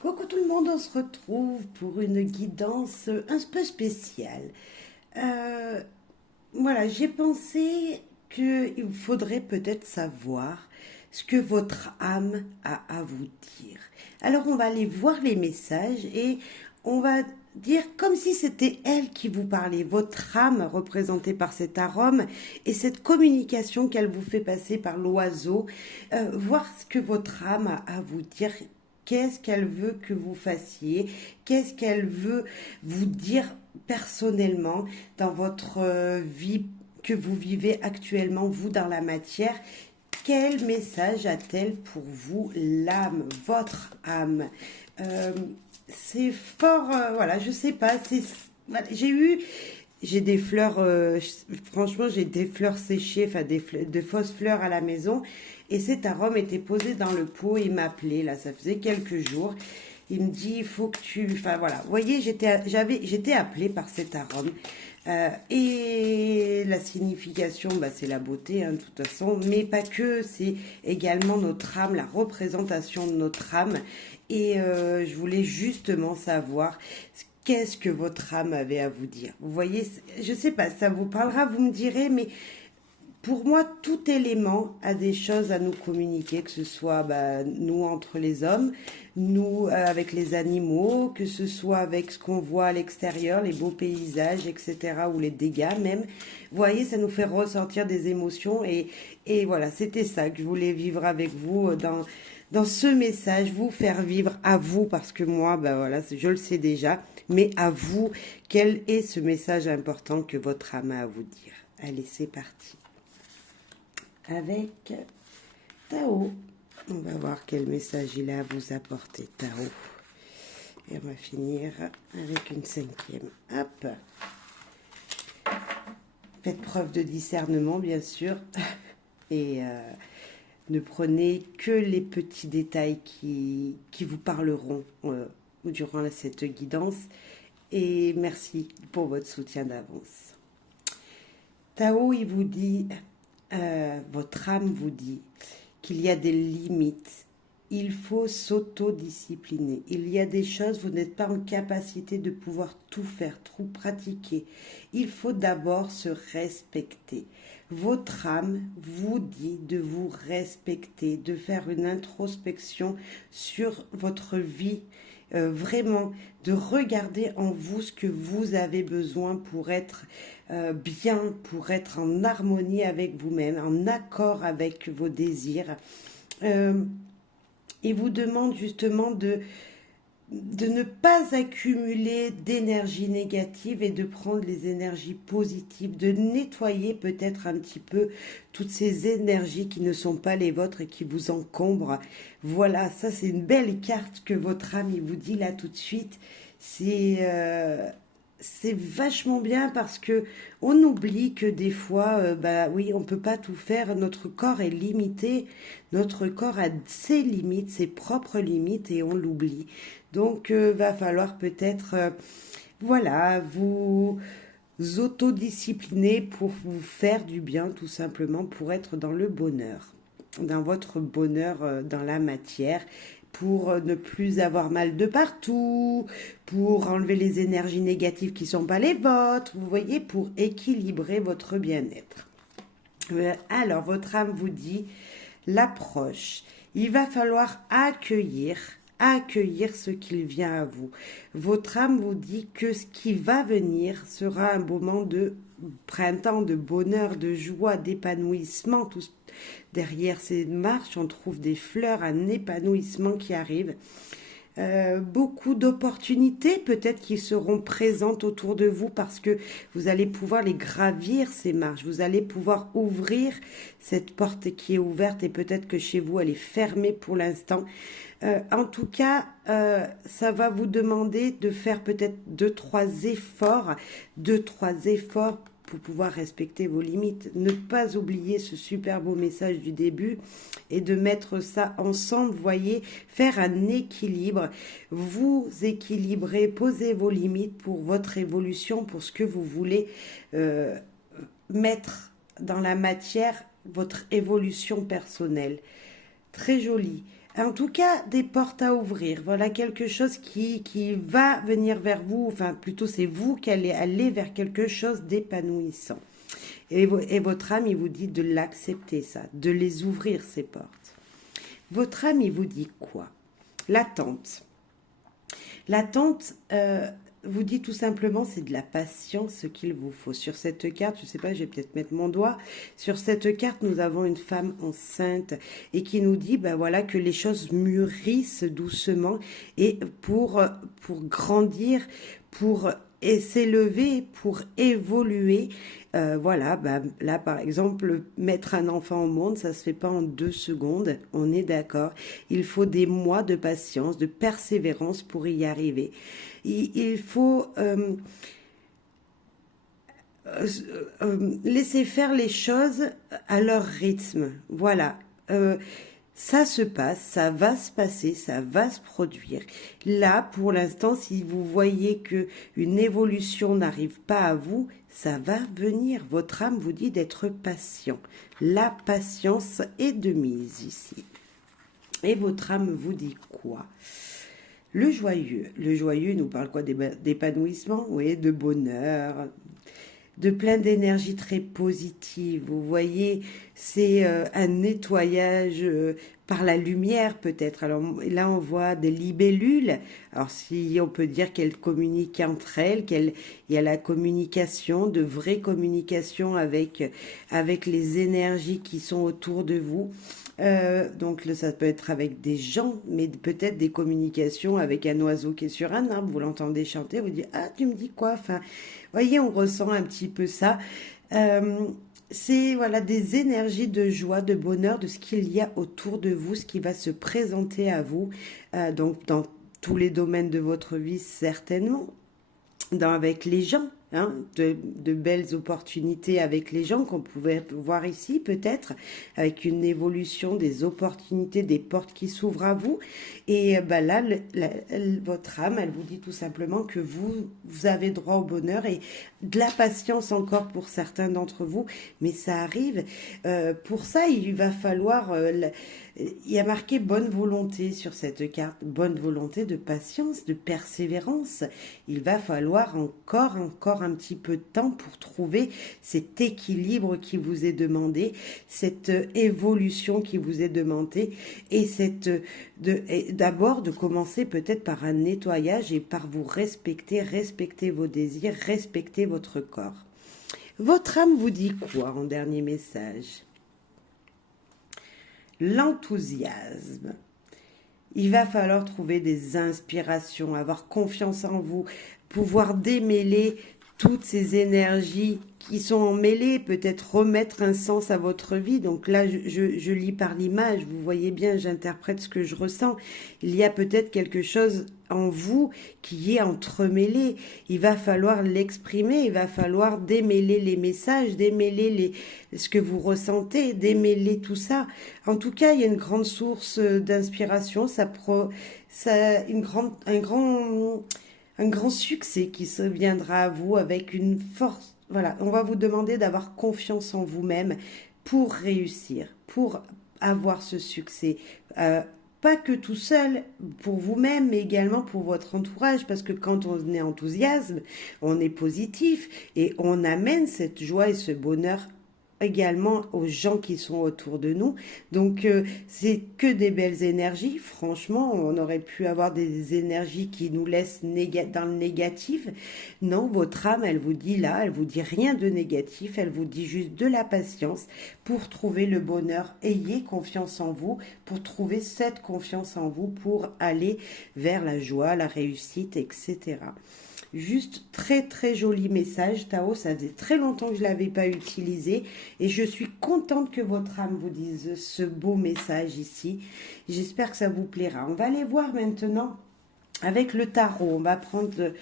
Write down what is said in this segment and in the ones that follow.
Coucou tout le monde, on se retrouve pour une guidance un peu spéciale. Euh, voilà, j'ai pensé qu'il faudrait peut-être savoir ce que votre âme a à vous dire. Alors on va aller voir les messages et on va dire comme si c'était elle qui vous parlait, votre âme représentée par cet arôme et cette communication qu'elle vous fait passer par l'oiseau, voir ce que votre âme a à vous dire. Qu'est-ce qu'elle veut que vous fassiez? Qu'est-ce qu'elle veut vous dire personnellement dans votre vie que vous vivez actuellement, vous, dans la matière? Quel message a-t-elle pour vous, l'âme, votre âme? Euh, c'est fort, voilà, je sais pas, voilà, j'ai des fleurs, franchement, j'ai des fleurs séchées, enfin de fausses fleurs à la maison. Et cet arôme était posé dans le pot. Il m'appelait, là, ça faisait quelques jours. Il me dit, il faut que tu... Enfin, voilà. Vous voyez, j'étais appelée par cet arôme. Et la signification, bah, c'est la beauté, hein, de toute façon. Mais pas que, c'est également notre âme, la représentation de notre âme. Et je voulais justement savoir qu'est-ce que votre âme avait à vous dire. Vous voyez, je sais pas, ça vous parlera, vous me direz, mais pour moi, tout élément a des choses à nous communiquer, que ce soit bah, nous entre les hommes, nous avec les animaux, que ce soit avec ce qu'on voit à l'extérieur, les beaux paysages, etc., ou les dégâts même. Vous voyez, ça nous fait ressortir des émotions et voilà, c'était ça que je voulais vivre avec vous dans ce message, vous faire vivre à vous, parce que moi, bah voilà, je le sais déjà, mais à vous, quel est ce message important que votre âme a à vous dire? Allez, c'est parti. Avec Tao. On va voir quel message il a à vous apporter, Tao. Et on va finir avec une cinquième. Hop. Faites preuve de discernement, bien sûr. Et ne prenez que les petits détails qui vous parleront durant cette guidance. Et merci pour votre soutien d'avance. Tao, il vous dit... votre âme vous dit qu'il y a des limites. Il faut s'autodiscipliner. Il y a des choses, vous n'êtes pas en capacité de pouvoir tout faire, tout pratiquer. Il faut d'abord se respecter. Votre âme vous dit de vous respecter, de faire une introspection sur votre vie, vraiment de regarder en vous ce que vous avez besoin pour être bien, pour être en harmonie avec vous-même, en accord avec vos désirs. Il vous demande justement de ne pas accumuler d'énergie négative et de prendre les énergies positives, de nettoyer peut-être un petit peu toutes ces énergies qui ne sont pas les vôtres et qui vous encombrent. Voilà, ça c'est une belle carte que votre âme il vous dit là tout de suite. C'est vachement bien parce que on oublie que des fois, bah oui, on peut pas tout faire. Notre corps est limité. Notre corps a ses limites, ses propres limites, et on l'oublie. Donc, va falloir peut-être, voilà, vous autodiscipliner pour vous faire du bien, tout simplement, pour être dans le bonheur, dans votre bonheur dans la matière, pour ne plus avoir mal de partout, pour enlever les énergies négatives qui ne sont pas les vôtres, vous voyez, pour équilibrer votre bien-être. Alors, votre âme vous dit l'approche. Il va falloir accueillir ce qu'il vient à vous. Votre âme vous dit que ce qui va venir sera un moment de printemps, de bonheur, de joie, d'épanouissement. Tout derrière ces marches, on trouve des fleurs, un épanouissement qui arrive. Beaucoup d'opportunités peut-être qui seront présentes autour de vous parce que vous allez pouvoir les gravir, ces marches. Vous allez pouvoir ouvrir cette porte qui est ouverte et peut-être que chez vous elle est fermée pour l'instant. En tout cas, ça va vous demander de faire peut-être deux, trois efforts pour pouvoir respecter vos limites. Ne pas oublier ce super beau message du début et de mettre ça ensemble, voyez, faire un équilibre. Vous équilibrez, posez vos limites pour votre évolution, pour ce que vous voulez mettre dans la matière, votre évolution personnelle. Très joli. en tout cas, des portes à ouvrir. Voilà quelque chose qui va venir vers vous. Enfin, plutôt, c'est vous qui allez aller vers quelque chose d'épanouissant. Et votre âme, il vous dit de l'accepter, ça, de les ouvrir, ces portes. Votre âme, il vous dit quoi? L'attente. L'attente vous dit tout simplement, c'est de la patience qu'il vous faut. Sur cette carte, je ne sais pas, je vais peut-être mettre mon doigt. Sur cette carte, nous avons une femme enceinte et qui nous dit, ben voilà, que les choses mûrissent doucement et pour grandir, pour s'élever, pour évoluer. Voilà, bah, là par exemple, mettre un enfant au monde, ça se fait pas en 2 secondes, on est d'accord. Il faut des mois de patience, de persévérance pour y arriver. Il faut laisser faire les choses à leur rythme. Voilà. Ça se passe, ça va se passer, ça va se produire. Là, pour l'instant, si vous voyez que une évolution n'arrive pas à vous, ça va venir. Votre âme vous dit d'être patient. La patience est de mise ici. Et votre âme vous dit quoi? Le joyeux nous parle quoi? D'épanouissement, oui, de bonheur, de plein d'énergie très positive. Vous voyez, c'est un nettoyage par la lumière peut-être. Alors là, on voit des libellules. Alors si on peut dire qu'elles communiquent entre elles, il y a la communication, de vraie communication avec les énergies qui sont autour de vous. Donc ça peut être avec des gens, mais peut-être des communications avec un oiseau qui est sur un arbre. Vous l'entendez chanter, vous dites ah tu me dis quoi? Enfin, voyez, on ressent un petit peu ça. C'est voilà des énergies de joie, de bonheur, de ce qu'il y a autour de vous, ce qui va se présenter à vous. Donc dans tous les domaines de votre vie certainement. Avec les gens, hein, de belles opportunités avec les gens qu'on pouvait voir ici peut-être, avec une évolution des opportunités, des portes qui s'ouvrent à vous. Et ben là, votre âme, elle vous dit tout simplement que vous avez droit au bonheur et de la patience encore pour certains d'entre vous, mais ça arrive. Pour ça, il va falloir... il y a marqué bonne volonté sur cette carte, bonne volonté de patience, de persévérance. Il va falloir encore un petit peu de temps pour trouver cet équilibre qui vous est demandé, cette évolution qui vous est demandée et d'abord de commencer peut-être par un nettoyage et par vous respecter vos désirs, respecter votre corps. Votre âme vous dit quoi en dernier message? L'enthousiasme. Il va falloir trouver des inspirations, avoir confiance en vous, pouvoir démêler toutes ces énergies qui sont emmêlées, peut-être remettre un sens à votre vie. Donc là, je lis par l'image, vous voyez bien, j'interprète ce que je ressens. Il y a peut-être quelque chose en vous qui est entremêlé. Il va falloir l'exprimer, il va falloir démêler les messages, démêler ce que vous ressentez, démêler tout ça. En tout cas, il y a une grande source d'inspiration, un grand succès qui se viendra à vous avec une force. Voilà, on va vous demander d'avoir confiance en vous-même pour réussir, pour avoir ce succès. Pas que tout seul, pour vous-même, mais également pour votre entourage, parce que quand on est enthousiasme, on est positif et on amène cette joie et ce bonheur également aux gens qui sont autour de nous. Donc c'est que des belles énergies. Franchement, on aurait pu avoir des énergies qui nous laissent dans le négatif. Non, votre âme, elle vous dit là, elle vous dit rien de négatif, elle vous dit juste de la patience pour trouver le bonheur. Ayez confiance en vous, pour trouver cette confiance en vous, pour aller vers la joie, la réussite, etc. Juste très très joli message, Tao, ça faisait très longtemps que je ne l'avais pas utilisé et je suis contente que votre âme vous dise ce beau message ici. J'espère que ça vous plaira. On va aller voir maintenant avec le tarot. On va prendre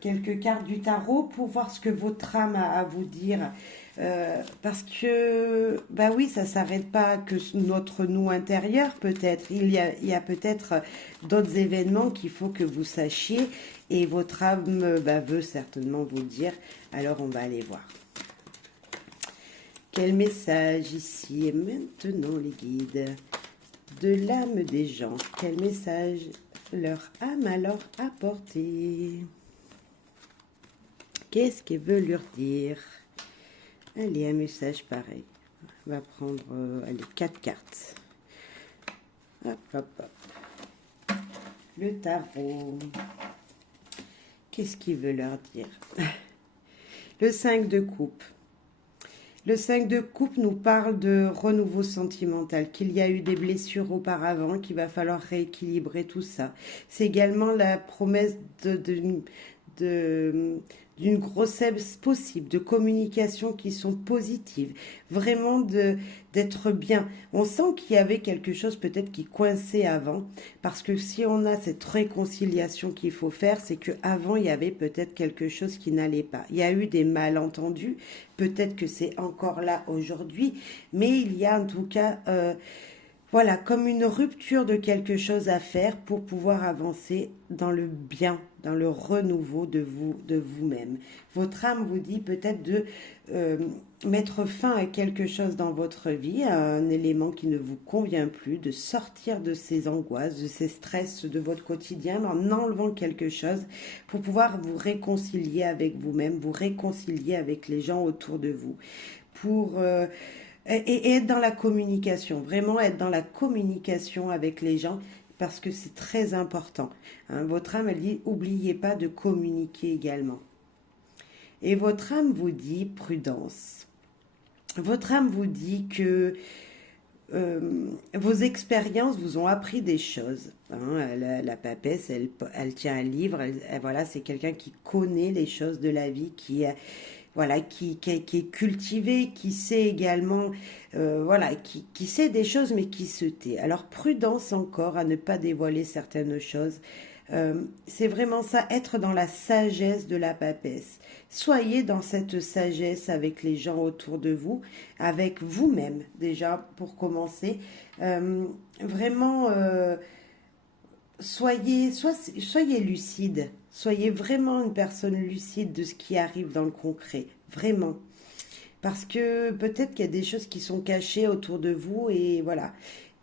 quelques cartes du tarot pour voir ce que votre âme a à vous dire. Parce que, bah oui, ça s'arrête pas que notre nous intérieur, peut-être. Il y a peut-être d'autres événements qu'il faut que vous sachiez et votre âme veut certainement vous dire. Alors, on va aller voir. Quel message ici et maintenant, les guides de l'âme des gens. Quel message leur âme a leur apporté? Qu'est-ce qu'elle veut leur dire? Allez, un message pareil. On va prendre, allez, 4 cartes. Hop, hop, hop. Le tarot. Qu'est-ce qu'il veut leur dire? Le 5 de coupe. Le 5 de coupe nous parle de renouveau sentimental, qu'il y a eu des blessures auparavant, qu'il va falloir rééquilibrer tout ça. C'est également la promesse d'une grossesse possible, de communications qui sont positives, vraiment d'être bien. On sent qu'il y avait quelque chose peut-être qui coinçait avant, parce que si on a cette réconciliation qu'il faut faire, c'est qu'avant il y avait peut-être quelque chose qui n'allait pas. Il y a eu des malentendus, peut-être que c'est encore là aujourd'hui, mais il y a en tout cas... voilà, comme une rupture de quelque chose à faire pour pouvoir avancer dans le bien, dans le renouveau de vous-même. Votre âme vous dit peut-être de mettre fin à quelque chose dans votre vie, à un élément qui ne vous convient plus, de sortir de ces angoisses, de ces stress de votre quotidien en enlevant quelque chose pour pouvoir vous réconcilier avec vous-même, vous réconcilier avec les gens autour de vous, pour... et être dans la communication, vraiment être dans la communication avec les gens, parce que c'est très important. Hein. Votre âme, elle dit, n'oubliez pas de communiquer également. Et votre âme vous dit prudence. Votre âme vous dit que vos expériences vous ont appris des choses. Hein. La papesse, elle tient un livre, voilà, c'est quelqu'un qui connaît les choses de la vie, voilà, qui est cultivé, qui sait également, voilà, qui sait des choses, mais qui se tait. Alors, prudence encore à ne pas dévoiler certaines choses. C'est vraiment ça, être dans la sagesse de la papesse. Soyez dans cette sagesse avec les gens autour de vous, avec vous-même, déjà, pour commencer. Vraiment... soyez lucide, soyez vraiment une personne lucide de ce qui arrive dans le concret, vraiment. Parce que peut-être qu'il y a des choses qui sont cachées autour de vous et voilà.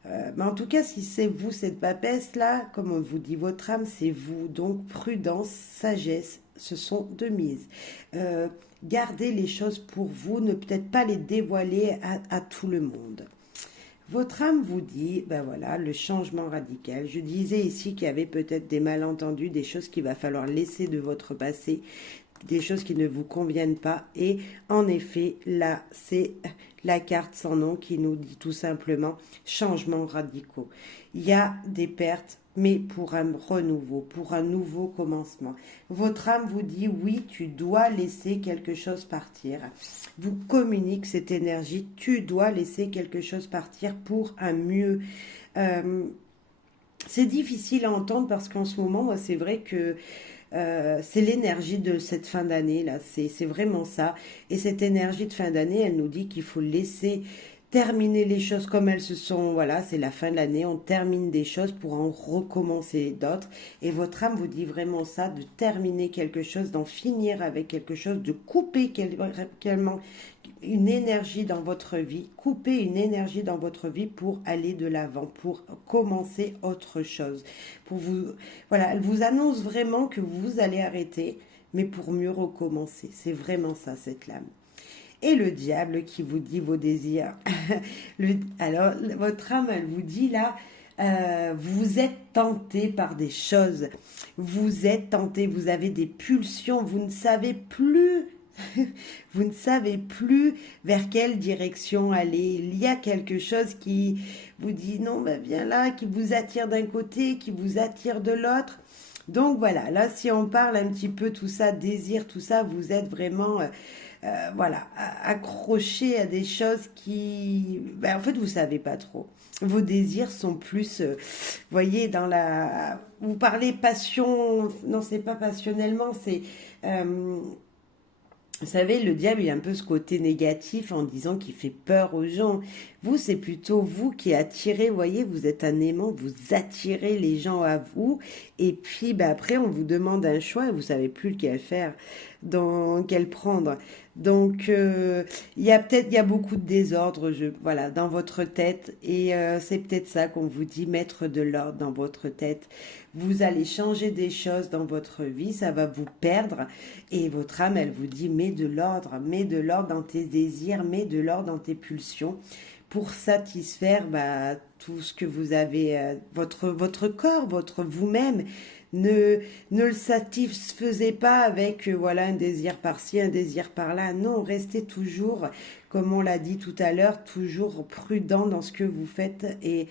Mais en tout cas, si c'est vous, cette papesse-là, comme on vous dit votre âme, c'est vous. Donc prudence, sagesse, ce sont de mise. Gardez les choses pour vous, ne peut-être pas les dévoiler à tout le monde. Votre âme vous dit, ben voilà, le changement radical. Je disais ici qu'il y avait peut-être des malentendus, des choses qu'il va falloir laisser de votre passé, des choses qui ne vous conviennent pas. Et en effet, là, c'est la carte sans nom qui nous dit tout simplement changements radicaux. Il y a des pertes, mais pour un renouveau, pour un nouveau commencement. Votre âme vous dit, oui, tu dois laisser quelque chose partir. Vous communique cette énergie, tu dois laisser quelque chose partir pour un mieux. C'est difficile à entendre parce qu'en ce moment, c'est vrai que c'est l'énergie de cette fin d'année, là, c'est vraiment ça. Et cette énergie de fin d'année, elle nous dit qu'il faut laisser terminer les choses comme elles se sont, voilà, c'est la fin de l'année, on termine des choses pour en recommencer d'autres. Et votre âme vous dit vraiment ça, de terminer quelque chose, d'en finir avec quelque chose, de couper une énergie dans votre vie, couper une énergie dans votre vie pour aller de l'avant, pour commencer autre chose. Pour vous, voilà, elle vous annonce vraiment que vous allez arrêter, mais pour mieux recommencer. C'est vraiment ça, cette lame. Et le diable qui vous dit vos désirs. Alors, votre âme, elle vous dit là, vous êtes tenté par des choses. Vous êtes tenté, vous avez des pulsions, vous ne savez plus... vous ne savez plus vers quelle direction aller. Il y a quelque chose qui vous dit non, ben viens là, qui vous attire d'un côté, qui vous attire de l'autre. Donc voilà, là si on parle un petit peu tout ça, désir, tout ça, vous êtes vraiment... voilà, accroché à des choses qui... Ben, en fait, vous savez pas trop. Vos désirs sont plus... voyez, dans la... Vous parlez passion... Non, c'est pas passionnellement, c'est... vous savez, le diable, il a un peu ce côté négatif en disant qu'il fait peur aux gens. Vous, c'est plutôt vous qui attirez, vous voyez, vous êtes un aimant, vous attirez les gens à vous. Et puis, bah, après, on vous demande un choix et vous savez plus lequel faire, dans quel prendre. Donc, il y a beaucoup de désordre, voilà, dans votre tête. Et c'est peut-être ça qu'on vous dit, mettre de l'ordre dans votre tête. Vous allez changer des choses dans votre vie, ça va vous perdre. Et votre âme, elle vous dit, mets de l'ordre dans tes désirs, mets de l'ordre dans tes pulsions pour satisfaire bah, tout ce que vous avez, votre corps, votre vous-même. Ne le satisfaisez pas avec voilà un désir par-ci, un désir par-là. Non, restez toujours, comme on l'a dit tout à l'heure, toujours prudent dans ce que vous faites et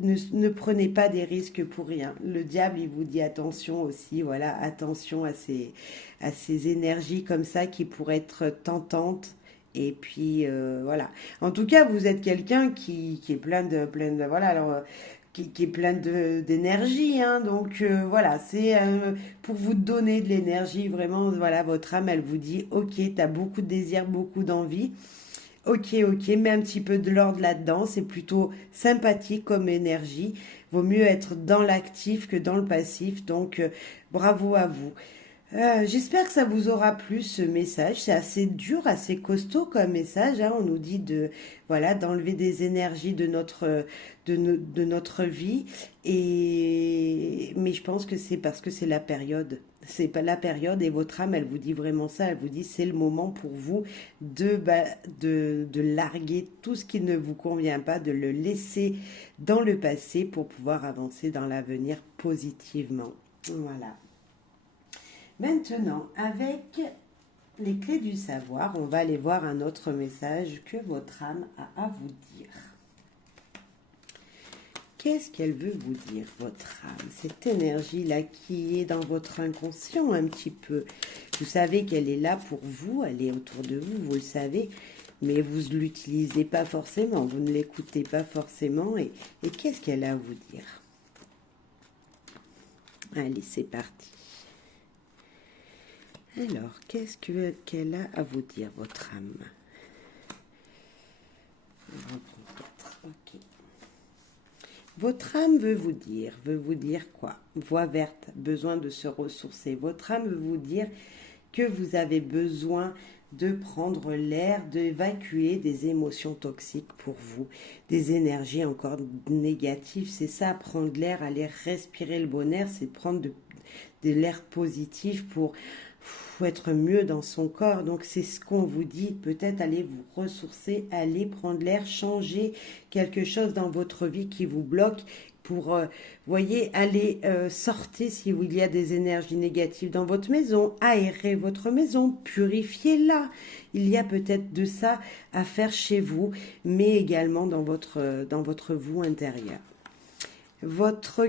ne prenez pas des risques pour rien. Le diable, il vous dit attention aussi, voilà, attention à ces énergies comme ça qui pourraient être tentantes. Et puis voilà. En tout cas, vous êtes quelqu'un qui est plein de voilà. Alors qui est plein d'énergie, hein, donc voilà, c'est pour vous donner de l'énergie, vraiment, voilà, votre âme, elle vous dit, ok, t'as beaucoup de désirs, beaucoup d'envie, ok, mets un petit peu de l'ordre là-dedans, c'est plutôt sympathique comme énergie, vaut mieux être dans l'actif que dans le passif, donc bravo à vous. J'espère que ça vous aura plu ce message. C'est assez dur, assez costaud comme message, hein. On nous dit de voilà d'enlever des énergies de notre vie. Et mais je pense que c'est parce que c'est la période. C'est pas la période et votre âme, elle vous dit vraiment ça. Elle vous dit c'est le moment pour vous de larguer tout ce qui ne vous convient pas, de le laisser dans le passé pour pouvoir avancer dans l'avenir positivement. Voilà. Maintenant, avec les clés du savoir, on va aller voir un autre message que votre âme a à vous dire. Qu'est-ce qu'elle veut vous dire, votre âme? Cette énergie-là qui est dans votre inconscient un petit peu. Vous savez qu'elle est là pour vous, elle est autour de vous, vous le savez, mais vous ne l'utilisez pas forcément, vous ne l'écoutez pas forcément. Et qu'est-ce qu'elle a à vous dire? Allez, c'est parti. Alors, qu'est-ce qu'elle a à vous dire, votre âme? On reprend 4, ok. Votre âme veut vous dire quoi? Voix verte, besoin de se ressourcer. Votre âme veut vous dire que vous avez besoin de prendre l'air, d'évacuer des émotions toxiques pour vous, des énergies encore négatives. C'est ça, prendre l'air, aller respirer le bon air, c'est prendre de l'air positif pour être mieux dans son corps. Donc c'est ce qu'on vous dit, peut-être aller vous ressourcer, aller prendre l'air, changer quelque chose dans votre vie qui vous bloque pour, voyez, aller sortir si il y a des énergies négatives dans votre maison, aérer votre maison, purifiez-la. Il y a peut-être de ça à faire chez vous, mais également dans votre vous intérieur. Votre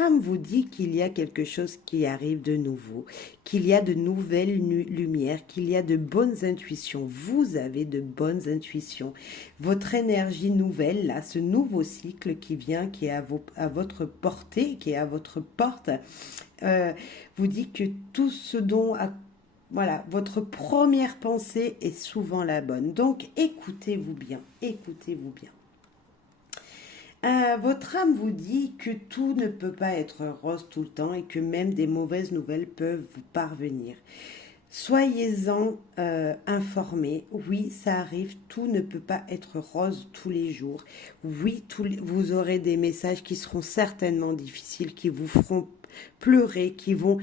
âme vous dit qu'il y a quelque chose qui arrive de nouveau, qu'il y a de nouvelles lumières, qu'il y a de bonnes intuitions. Vous avez de bonnes intuitions. Votre énergie nouvelle, là, ce nouveau cycle qui vient, qui est à votre portée, qui est à votre porte, vous dit que tout ce dont voilà, votre première pensée est souvent la bonne. Donc, écoutez-vous bien, écoutez-vous bien. Votre âme vous dit que tout ne peut pas être rose tout le temps et que même des mauvaises nouvelles peuvent vous parvenir. Soyez-en informés. Oui, ça arrive. Tout ne peut pas être rose tous les jours. Oui, vous aurez des messages qui seront certainement difficiles, qui vous feront pleurer, qui vont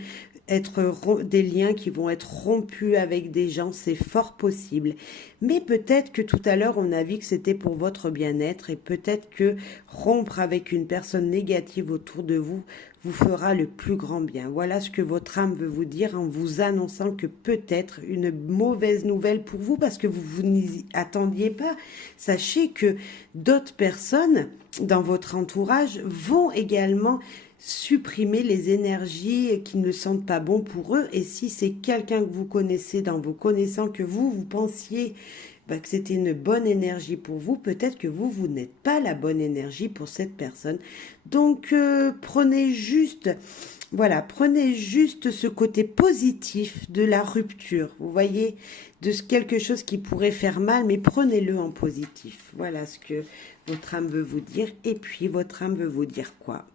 être des liens qui vont être rompus avec des gens, c'est fort possible. Mais peut-être que tout à l'heure, on a vu que c'était pour votre bien-être et peut-être que rompre avec une personne négative autour de vous vous fera le plus grand bien. Voilà ce que votre âme veut vous dire en vous annonçant que peut-être une mauvaise nouvelle pour vous parce que vous n'y attendiez pas. Sachez que d'autres personnes dans votre entourage vont également supprimer les énergies qui ne sentent pas bon pour eux. Et si c'est quelqu'un que vous connaissez dans vos connaissances, que vous pensiez que c'était une bonne énergie pour vous, peut-être que vous n'êtes pas la bonne énergie pour cette personne. Donc, prenez juste Voilà, prenez juste ce côté positif de la rupture. Vous voyez, quelque chose qui pourrait faire mal, mais prenez-le en positif. Voilà ce que votre âme veut vous dire. Et puis, votre âme veut vous dire quoi?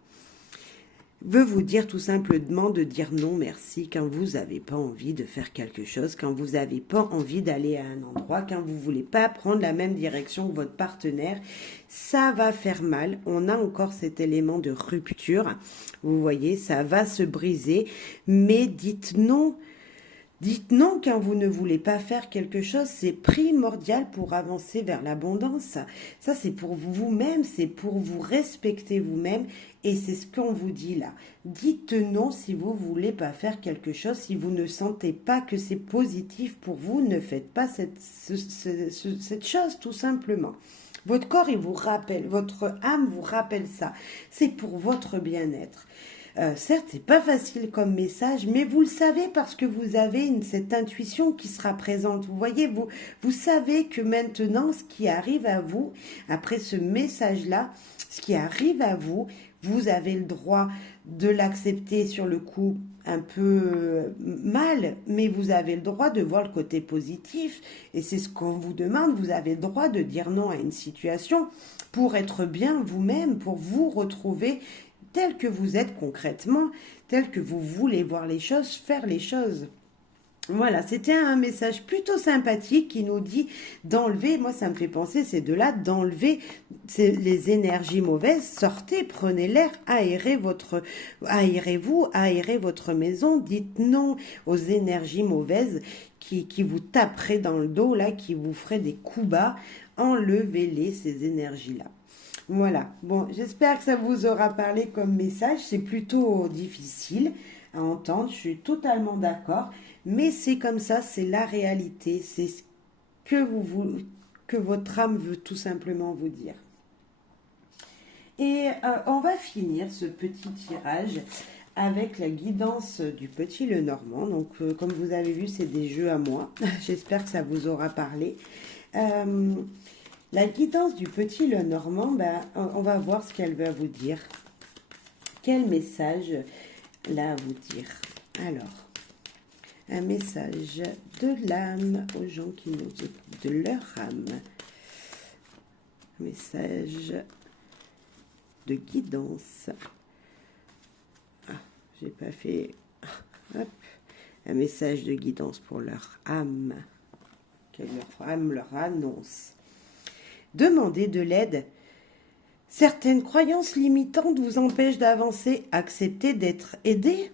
Veut vous dire tout simplement de dire non merci quand vous n'avez pas envie de faire quelque chose, quand vous n'avez pas envie d'aller à un endroit, quand vous ne voulez pas prendre la même direction que votre partenaire. Ça va faire mal. On a encore cet élément de rupture. Vous voyez, ça va se briser. Mais dites non. Dites non quand vous ne voulez pas faire quelque chose, c'est primordial pour avancer vers l'abondance. Ça, c'est pour vous-même, c'est pour vous respecter vous-même et c'est ce qu'on vous dit là. Dites non si vous ne voulez pas faire quelque chose, si vous ne sentez pas que c'est positif pour vous, ne faites pas cette chose tout simplement. Votre corps, il vous rappelle, votre âme vous rappelle ça. C'est pour votre bien-être. Certes, c'est pas facile comme message, mais vous le savez parce que vous avez cette intuition qui sera présente. Vous voyez, vous savez que maintenant, ce qui arrive à vous, après ce message-là, ce qui arrive à vous, vous avez le droit de l'accepter sur le coup un peu mal, mais vous avez le droit de voir le côté positif. Et c'est ce qu'on vous demande. Vous avez le droit de dire non à une situation pour être bien vous-même, pour vous retrouver tel que vous êtes concrètement, tel que vous voulez voir les choses, faire les choses. Voilà, c'était un message plutôt sympathique qui nous dit d'enlever, moi ça me fait penser, c'est de là d'enlever les énergies mauvaises, sortez, prenez l'air, aérez-vous, aérez votre maison, dites non aux énergies mauvaises qui vous taperaient dans le dos, là, qui vous feraient des coups bas, enlevez-les, ces énergies-là. Voilà, bon, j'espère que ça vous aura parlé comme message, c'est plutôt difficile à entendre, je suis totalement d'accord, mais c'est comme ça, c'est la réalité, c'est ce que votre âme veut tout simplement vous dire. Et on va finir ce petit tirage avec la guidance du petit Lenormand. Donc, comme vous avez vu, c'est des jeux à moi. J'espère que ça vous aura parlé. La guidance du petit Lenormand, on va voir ce qu'elle veut vous dire. Quel message là à vous dire? Alors, un message de l'âme aux gens qui nous écoutent, de leur âme. Un message de guidance. Ah, j'ai pas fait... Hop. Un message de guidance pour leur âme. Que leur âme leur annonce. Demandez de l'aide. Certaines croyances limitantes vous empêchent d'avancer. Acceptez d'être aidé.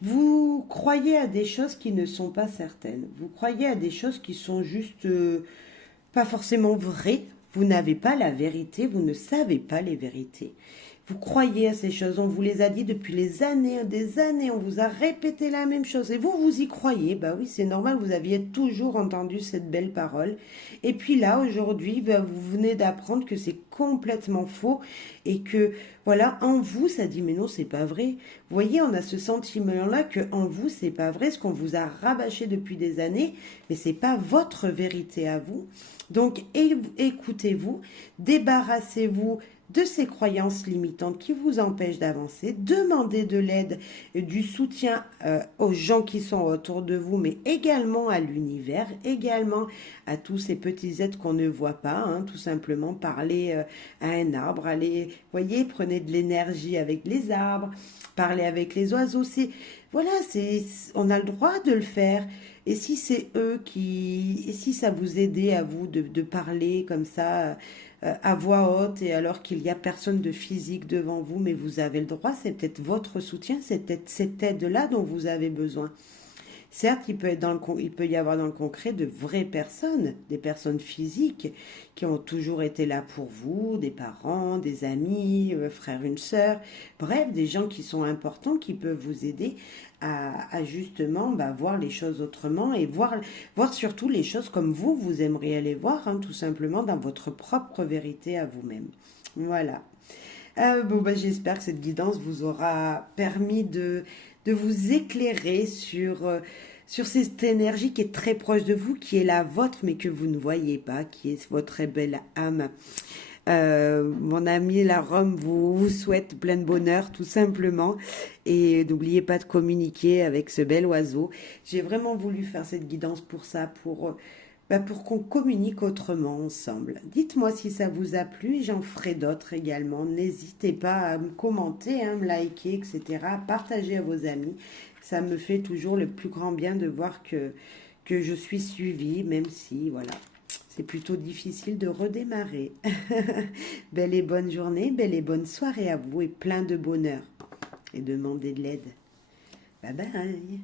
Vous croyez à des choses qui ne sont pas certaines. Vous croyez à des choses qui sont juste pas forcément vraies. Vous n'avez pas la vérité, vous ne savez pas les vérités. Vous croyez à ces choses, on vous les a dit depuis des années, on vous a répété la même chose. Et vous y croyez, bah oui, c'est normal, vous aviez toujours entendu cette belle parole. Et puis là, aujourd'hui, vous venez d'apprendre que c'est complètement faux et que, voilà, en vous, ça dit, mais non, c'est pas vrai. Vous voyez, on a ce sentiment-là que en vous, c'est pas vrai, ce qu'on vous a rabâché depuis des années, mais c'est pas votre vérité à vous. Donc, écoutez-vous, débarrassez-vous de ces croyances limitantes qui vous empêchent d'avancer, demandez de l'aide, du soutien aux gens qui sont autour de vous, mais également à l'univers, également à tous ces petits êtres qu'on ne voit pas, hein, tout simplement parler à un arbre, allez, voyez, prenez de l'énergie avec les arbres, parlez avec les oiseaux, voilà, on a le droit de le faire. Et si c'est et si ça vous aidait à vous de parler comme ça, à voix haute, et alors qu'il n'y a personne de physique devant vous, mais vous avez le droit, c'est peut-être votre soutien, c'est peut-être cette aide-là dont vous avez besoin. Certes, il peut y avoir dans le concret de vraies personnes, des personnes physiques qui ont toujours été là pour vous, des parents, des amis, frères, une sœur, bref, des gens qui sont importants, qui peuvent vous aider à justement voir les choses autrement et voir surtout les choses comme vous aimeriez les voir, hein, tout simplement dans votre propre vérité à vous-même. Voilà. J'espère que cette guidance vous aura permis de vous éclairer sur cette énergie qui est très proche de vous, qui est la vôtre, mais que vous ne voyez pas, qui est votre belle âme. Mon ami la Rome vous souhaite plein de bonheur, tout simplement. Et n'oubliez pas de communiquer avec ce bel oiseau. J'ai vraiment voulu faire cette guidance pour ça, pour qu'on communique autrement ensemble. Dites-moi si ça vous a plu et j'en ferai d'autres également. N'hésitez pas à me commenter, hein, me liker, etc. Partagez à vos amis. Ça me fait toujours le plus grand bien de voir que je suis suivie, même si, voilà, c'est plutôt difficile de redémarrer. Belle et bonne journée, belle et bonne soirée à vous et plein de bonheur. Et demandez de l'aide. Bye bye.